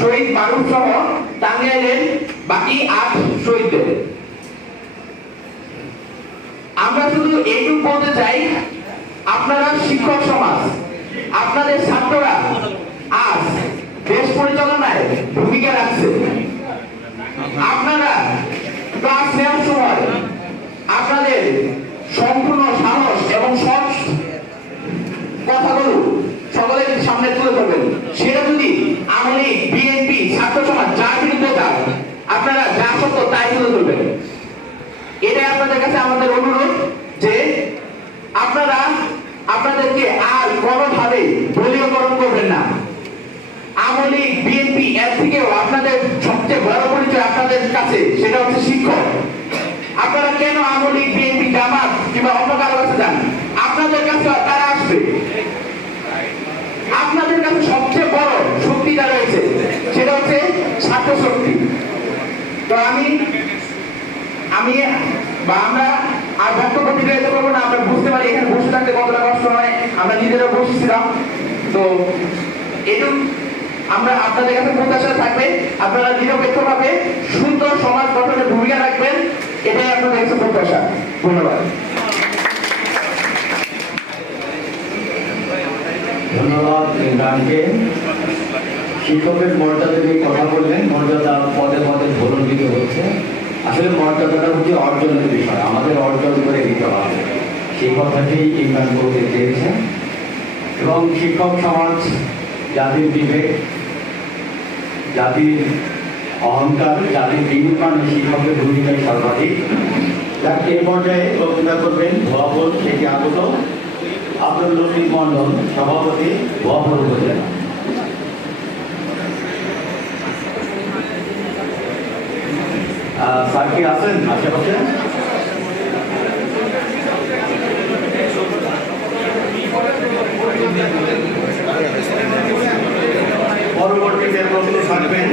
শহীদ মারুফ সহ টাঙ্গাইলের বাকি 8 শহীদদের। আমরা শুধু এইটুকু বলতে চাই, আপনারা শিক্ষক সমাজ, আপনাদের ছাত্ররা আজ দেশ পরিচালনায় ভূমিকা রাখছে। আপনারা ক্লাস নেওয়ার সময় আপনাদের সম্পূর্ণ সাহস এবং সব কথাগুলো সকলের সামনে তুলে ধরবেন। সেটা যদি আওয়ামী লীগ, বিএনপি, ছাত্র সমাজ যার বিরুদ্ধে যান, আপনারা যা সত্য তাই তুলে ধরবেন। এটাই আপনাদের কাছে আমাদের অনুরোধ যে আপনারা আপনাদেরকে আর কোনোভাবে দলীয়করণ করবেন না। আওয়ামী লীগ, বিএনপি এর থেকেও আপনাদের সবচেয়ে বড় পরিচয় আপনাদের কাছে, সেটা হচ্ছে শিক্ষক। আপনারা কেন আওয়ামী লীগ, বিএনপি, জামাত কিংবা অন্য কারো কাছে যান? আপনাদের কাছে তারা আসবে। আপনাদের কাছে সবচেয়ে বড় শক্তিটা রয়েছে, সেটা হচ্ছে ছাত্র শক্তি। তো আমরা আর বক্তব্য দীর্ঘায়িত করবো না। আমরা বুঝতে পারি এখানে বসে থাকতে কতটা কষ্ট হয়, আমরা নিজেরা বসেছিলাম। তো এটুকু আমরা আপনাদের কাছে প্রত্যাশা থাকবে, আপনারা নিরপেক্ষভাবে সুন্দর সমাজ গঠনে ভূমিকা রাখবেন, এটাই আপনাদের কাছে প্রত্যাশা। ধন্যবাদ। ধন্যবাদ ইমরানকে। শিক্ষকের মর্যাদা নিয়ে কথা বললেন, মর্যাদা পদে পদে ভুলন্ডিত হচ্ছে। আসলে মর্যাদাটা হচ্ছে অর্জনের বিষয়, আমাদের অর্জন করে দিতে হবে, সেই কথাটি ইমরান বলতে চেয়েছেন। এবং শিক্ষক সমাজ জাতির বিবেক, জাতির অহংকার, জাতির নির্মাণে শিক্ষকের ভূমিকা সর্বাধিক। যার এই পর্যায়ে বক্তৃতা করবেন ভুয়াপুর থেকে আগত আব্দুল লতিফ মন্ডল, সভাপতি, ভুয়াপুর উপজেলা। স্যার কি আছেন আশেপাশে? পরবর্তীতে প্রশ্ন থাকবেন।